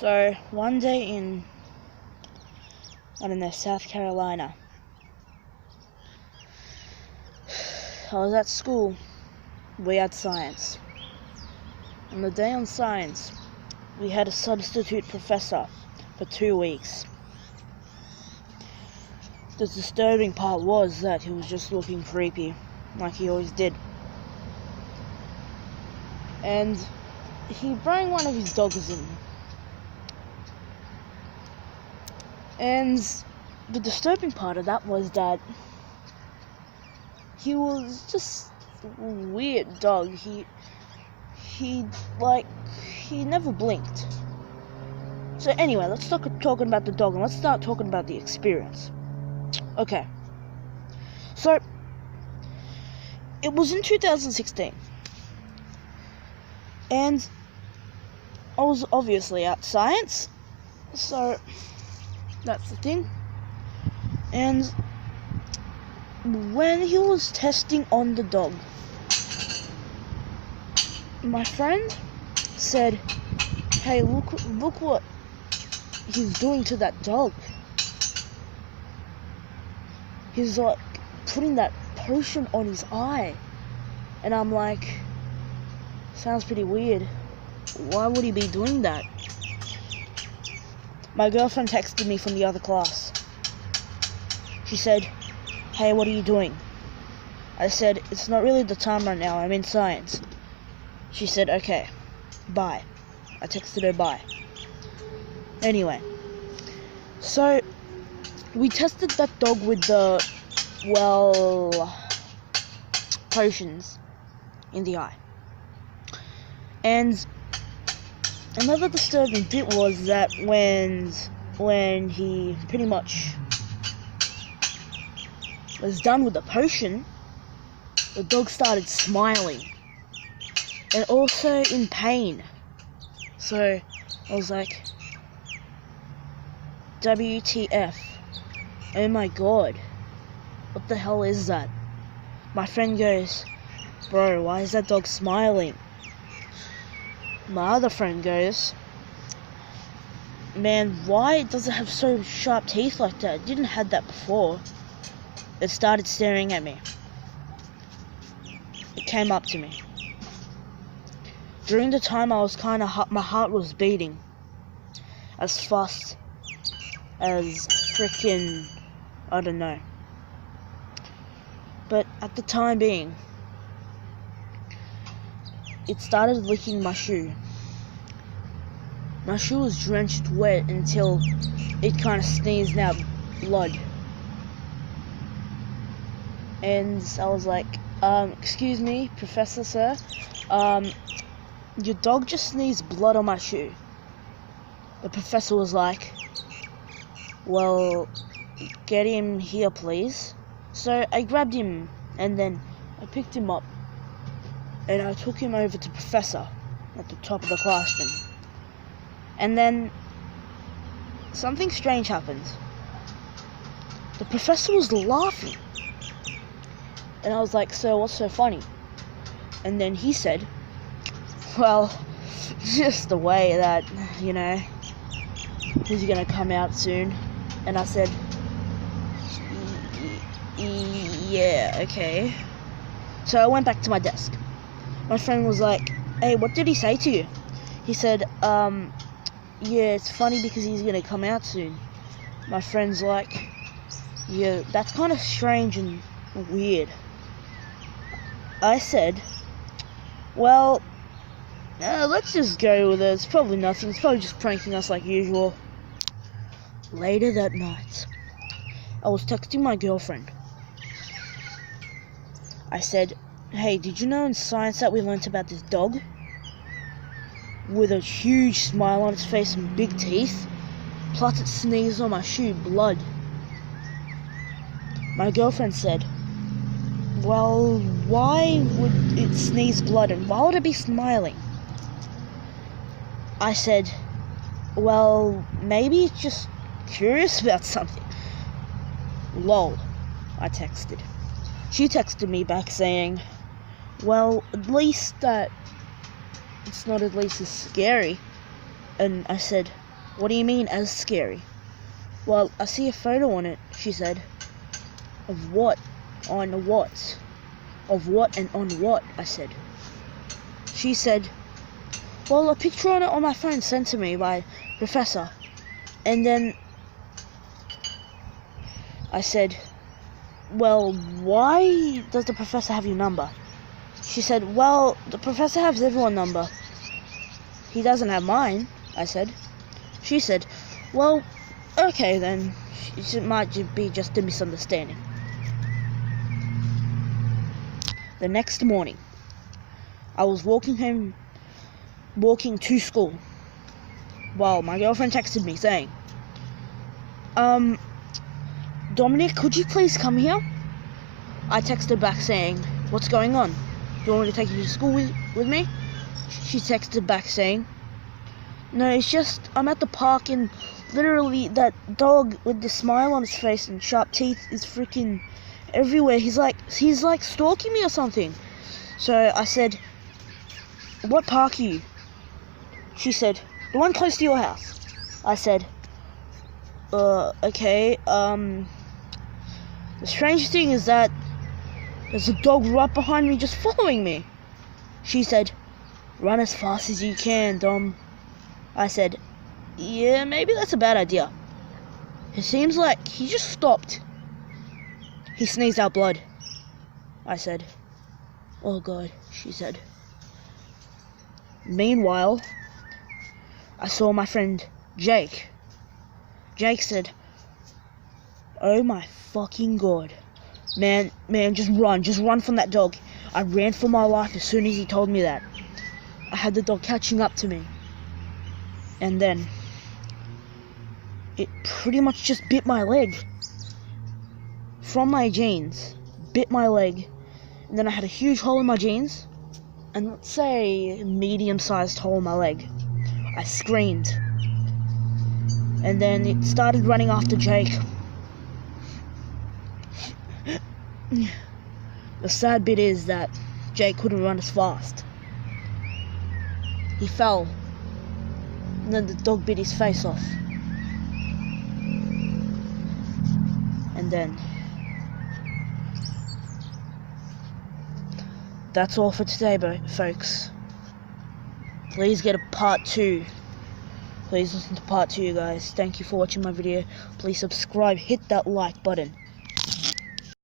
So, one day in, I don't know, South Carolina, I was at school. We had science. On the day on science, we had a substitute professor for 2 weeks. The disturbing part was that he was just looking creepy, like he always did. And he brought one of his dogs in. And the disturbing part of that was that he was just a weird dog. He never blinked. So anyway, let's stop talking about the dog and let's start talking about the experience. Okay. So it was in 2016. And I was obviously at science. So that's the thing. And when he was testing on the dog, my friend said, "Hey, look what he's doing to that dog. He's like putting that potion on his eye." And I'm like, sounds pretty weird. Why would he be doing that? My girlfriend texted me from the other class. She said, "Hey, what are you doing?" I said, "It's not really the time right now, I'm in science." She said, "Okay, bye." I texted her bye. Anyway, so we tested that dog with the, potions in the eye. And another disturbing bit was that when he pretty much was done with the potion, the dog started smiling and also in pain. So I was like, WTF? Oh my god, what the hell is that? My friend goes, "Bro, why is that dog smiling?" My other friend goes, "Man, why does it have so sharp teeth like that? It didn't have that before." It started staring at me. It came up to me. During the time I was my heart was beating as fast as frickin', I don't know. But at the time being, it started licking my shoe. My shoe was drenched wet until it kind of sneezed out blood. And I was like, "Excuse me, Professor Sir, your dog just sneezed blood on my shoe." The professor was like, "Well, get him here, please." So I grabbed him and then I picked him up and I took him over to Professor at the top of the classroom. And then something strange happened. The professor was laughing. And I was like, "Sir, what's so funny?" And then he said, "Well, just the way that, he's gonna come out soon." And I said, "Yeah, okay." So I went back to my desk. My friend was like, "Hey, what did he say to you?" He said, "Yeah, it's funny because he's gonna come out soon." My friend's like, "Yeah, that's kind of strange and weird." I said, "Well, let's just go with it. It's probably nothing. It's probably just pranking us like usual." Later that night, I was texting my girlfriend. I said, "Hey, did you know in science that we learnt about this dog with a huge smile on its face and big teeth, plus it sneezed on my shoe, blood?" My girlfriend said, "Well, why would it sneeze blood and why would it be smiling?" I said, "Well, maybe it's just curious about something." Lol, I texted. She texted me back saying, "Well, at least that it's not at least as scary." And I said, What do you mean, as scary? Well, I see a photo on it, she said. Of what? On what? Of what and on what? I said. She said, well, a picture on it on my phone sent to me by Professor. And then I said, well, why does the professor have your number? She said, well, the professor has everyone's number. He doesn't have mine, I said. She said, well, okay then. It might be just a misunderstanding. The next morning, I was walking to school. Well, my girlfriend texted me saying, Dominic, could you please come here? I texted back saying, what's going on? Do you want me to take you to school with me? She texted back saying, no, it's just, I'm at the park and literally that dog with the smile on his face and sharp teeth is freaking everywhere. He's like stalking me or something. So I said, what park are you? She said, the one close to your house. I said, okay, the strange thing is that there's a dog right behind me just following me. She said, run as fast as you can, Dom. I said, yeah, maybe that's a bad idea. It seems like he just stopped. He sneezed out blood. I said, oh God, she said. Meanwhile, I saw my friend Jake. Jake said, oh my fucking God. Man, just run from that dog. I ran for my life as soon as he told me that. I had the dog catching up to me. And then, it pretty much just bit my leg. From my jeans, bit my leg. And then I had a huge hole in my jeans. And let's say a medium-sized hole in my leg. I screamed. And then it started running after Jake. The sad bit is that Jake couldn't run as fast. He fell. And then the dog bit his face off. And then that's all for today, folks. Please get a part 2. Please listen to part 2, guys. Thank you for watching my video. Please subscribe, hit that like button.